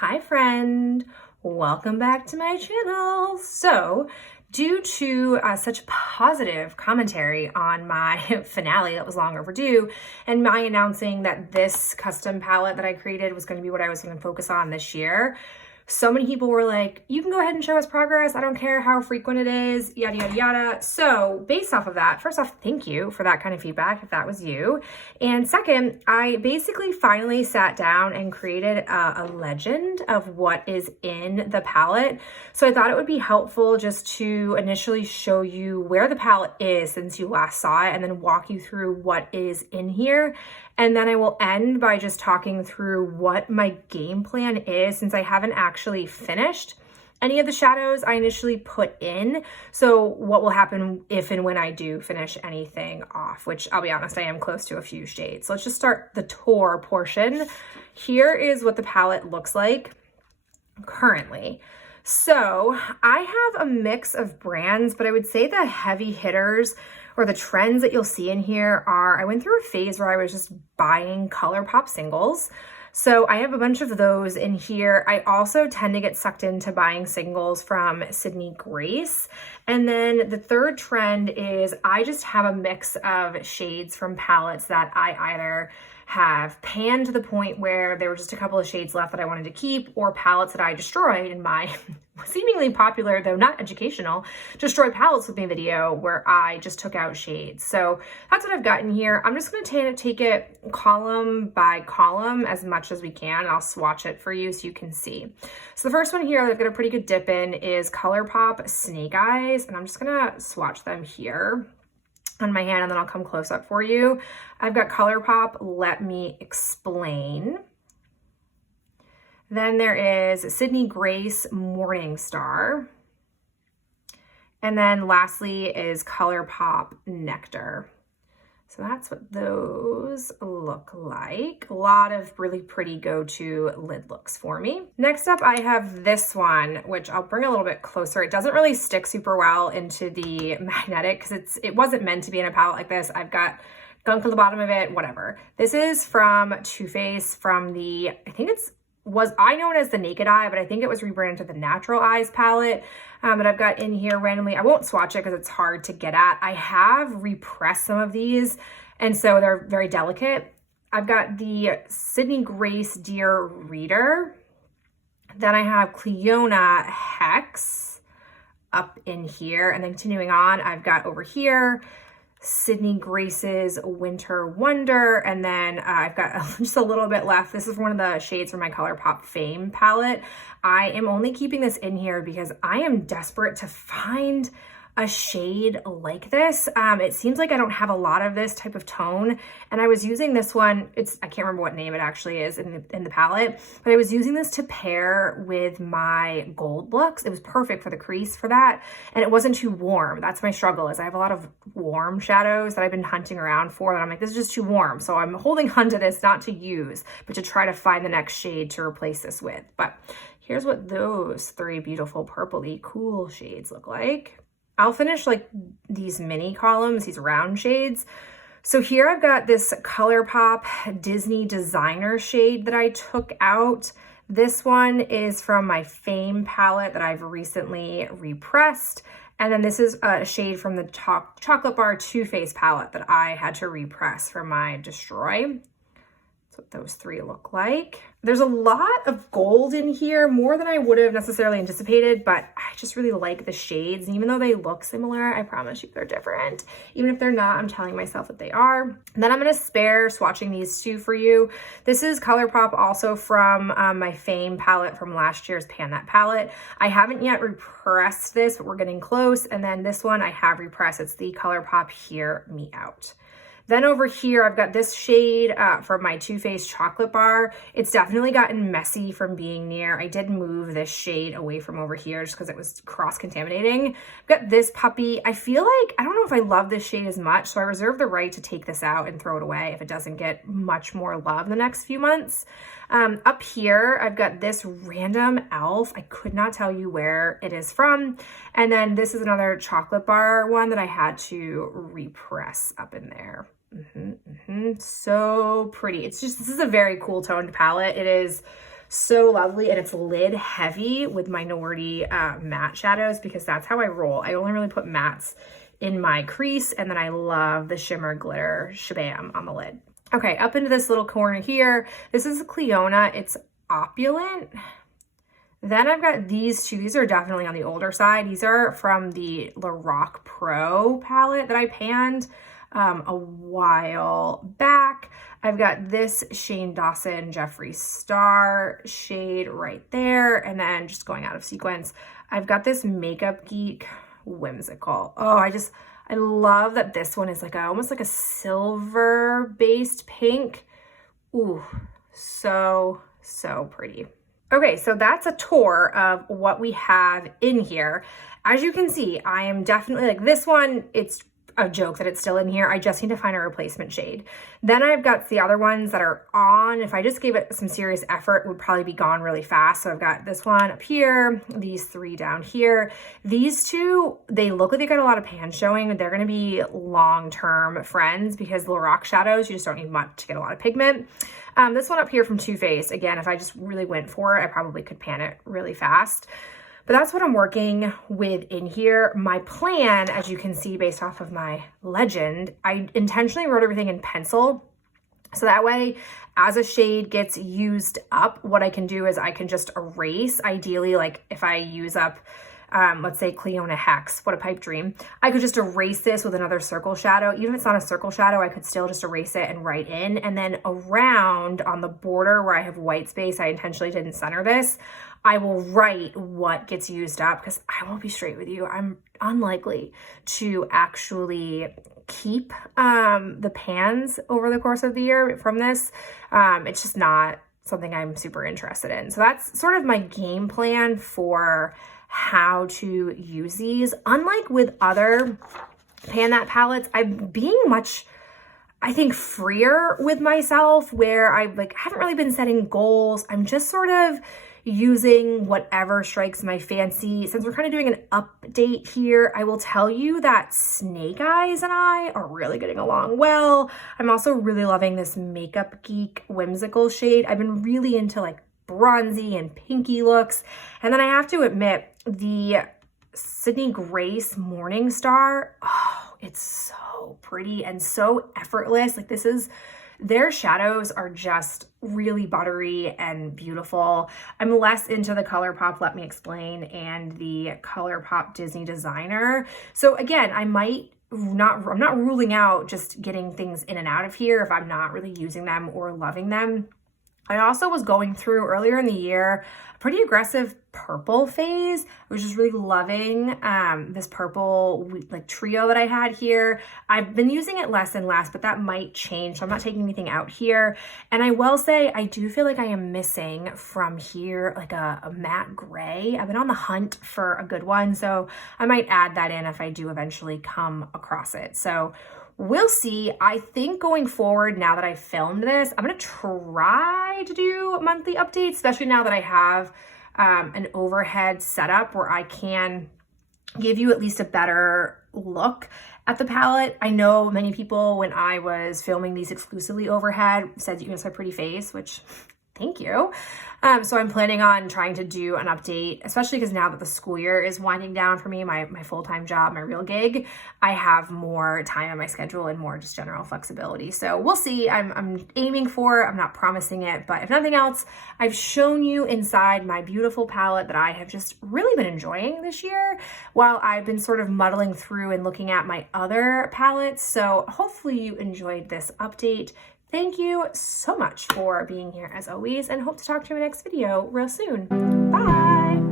Hi friend, welcome back to my channel. So due to such positive commentary on my finale that was long overdue and my announcing that this custom palette that I created was going to be what I was going to focus on this year, so many people were like, you can go ahead and show us progress. I don't care how frequent it is, yada, yada, yada. So based off of that, first off, thank you for that kind of feedback if that was you. And second, I basically finally sat down and created a legend of what is in the palette. So I thought it would be helpful just to initially show you where the palette is since you last saw it and then walk you through what is in here. And then I will end by just talking through what my game plan is since I haven't actually finished any of the shadows I initially put in. So what will happen if and when I do finish anything off, which I'll be honest, I am close to a few shades. So let's just start the tour portion. Here is what the palette looks like currently. So I have a mix of brands, but I would say the heavy hitters or the trends that you'll see in here are, I went through a phase where I was just buying ColourPop singles. So I have a bunch of those in here. I also tend to get sucked into buying singles from Sydney Grace. And then the third trend is I just have a mix of shades from palettes that I either have panned to the point where there were just a couple of shades left that I wanted to keep, or palettes that I destroyed in my seemingly popular, though not educational, destroy palettes with me video where I just took out shades. So that's what I've got in here. I'm just going to take it column by column as much as we can. And I'll swatch it for you so you can see. So the first one here that I've got a pretty good dip in is ColourPop Snake Eyes, and I'm just going to swatch them here on my hand and then I'll come close up for you. I've got ColourPop Let Me Explain. Then there is Sydney Grace Morning Star. And then lastly is ColourPop Nectar. So that's what those look like. A lot of really pretty go-to lid looks for me. Next up, I have this one, which I'll bring a little bit closer. It doesn't really stick super well into the magnetic because it wasn't meant to be in a palette like this. I've got gunk at the bottom of it, whatever. This is from Too Faced from the, I think I know it as the Naked Eye, but I think it was rebranded to the Natural Eyes palette that I've got in here randomly. I won't swatch it because it's hard to get at. I have repressed some of these, and so they're very delicate. I've got the Sydney Grace Dear Reader. Then I have Cleona Hex up in here. And then continuing on, I've got over here Sydney Grace's Winter Wonder, and then I've got just a little bit left. This is one of the shades from my ColourPop Fame palette. I am only keeping this in here because I am desperate to find a shade like this. It seems like I don't have a lot of this type of tone, and I was using this one, I can't remember what name it actually is in the palette, but I was using this to pair with my gold looks. It was perfect for the crease for that, and it wasn't too warm. That's my struggle, is I have a lot of warm shadows that I've been hunting around for that I'm like, this is just too warm. So I'm holding on to this not to use, but to try to find the next shade to replace this with. But here's what those three beautiful purpley cool shades look like. I'll finish like these mini columns, these round shades. So here I've got this ColourPop Disney Designer shade that I took out. This one is from my Fame palette that I've recently repressed. And then this is a shade from the Chocolate Bar Too Faced palette that I had to repress for my Destroy. That's what those three look like. There's a lot of gold in here, more than I would have necessarily anticipated, but I just really like the shades. And even though they look similar, I promise you they're different. Even if they're not, I'm telling myself that they are. And then I'm gonna spare swatching these two for you. This is ColourPop also from my Fame palette from last year's Pan That palette. I haven't yet repressed this, but we're getting close. And then this one I have repressed. It's the ColourPop Hear Me Out. Then over here, I've got this shade from my Too Faced Chocolate Bar. It's definitely gotten messy from being near. I did move this shade away from over here just because it was cross-contaminating. I've got this puppy. I feel like, I don't know if I love this shade as much, so I reserve the right to take this out and throw it away if it doesn't get much more love the next few months. Up here, I've got this random elf. I could not tell you where it is from. And then this is another Chocolate Bar one that I had to repress up in there. So pretty. It's just, this is a very cool toned palette. It is so lovely, and it's lid heavy with Minority matte shadows because that's how I roll. I only really put mattes in my crease, and then I love the shimmer glitter shabam on the lid. Okay, up into this little corner here, this is a Cleona. It's Opulent. Then I've got these two. These are definitely on the older side. These are from the Lorac Pro palette that I panned a while back. I've got this Shane Dawson Jeffree Star shade right there. And then just going out of sequence, I've got this Makeup Geek Whimsical. Oh, I love that this one is like almost like a silver based pink. Ooh, so pretty. Okay, so that's a tour of what we have in here. As you can see, I am definitely like this one, it's a joke that it's still in here. I just need to find a replacement shade. Then I've got the other ones that are on. If I just gave it some serious effort, would probably be gone really fast. So I've got this one up here, these three down here. These two, they look like they got a lot of pan showing, but they're gonna be long-term friends because Lorac shadows, you just don't need much to get a lot of pigment. This one up here from Too Faced, again, if I just really went for it, I probably could pan it really fast. But that's what I'm working with in here. My plan, as you can see based off of my legend, I intentionally wrote everything in pencil. So that way, as a shade gets used up, what I can do is I can just erase, ideally, like if I use up, let's say Cleona Hex, What a Pipe Dream, I could just erase this with another circle shadow. Even if it's not a circle shadow, I could still just erase it and write in. And then around on the border where I have white space, I intentionally didn't center this, I will write what gets used up because I won't be straight with you. I'm unlikely to actually keep the pans over the course of the year from this. It's just not something I'm super interested in. So that's sort of my game plan for how to use these. Unlike with other Pan That palettes, I'm being much, I think, freer with myself where I haven't really been setting goals. I'm just sort of using whatever strikes my fancy. Since we're kind of doing an update here, I will tell you that Snake Eyes and I are really getting along well. I'm also really loving this Makeup Geek Whimsical shade. I've been really into like bronzy and pinky looks. And then I have to admit, the Sydney Grace Morning Star, oh, it's so pretty and so effortless. Like their shadows are just really buttery and beautiful. I'm less into the ColourPop Let Me Explain and the ColourPop Disney Designer. So again, I'm not ruling out just getting things in and out of here if I'm not really using them or loving them. I also was going through earlier in the year a pretty aggressive purple phase. I was just really loving this purple like trio that I had here. I've been using it less and less, but that might change. So I'm not taking anything out here. And I will say, I do feel like I am missing from here like a matte gray. I've been on the hunt for a good one. So I might add that in if I do eventually come across it. So we'll see. I think going forward, now that I filmed this, I'm going to try to do monthly updates, especially now that I have an overhead setup where I can give you at least a better look at the palette. I know many people, when I was filming these exclusively overhead, said you guys have a pretty face, which thank you. So I'm planning on trying to do an update, especially because now that the school year is winding down for me, my full-time job, my real gig, I have more time on my schedule and more just general flexibility. So we'll see. I'm aiming for it. I'm not promising it, but if nothing else, I've shown you inside my beautiful palette that I have just really been enjoying this year while I've been sort of muddling through and looking at my other palettes. So hopefully you enjoyed this update. Thank you so much for being here as always, and hope to talk to you in my next video real soon. Bye!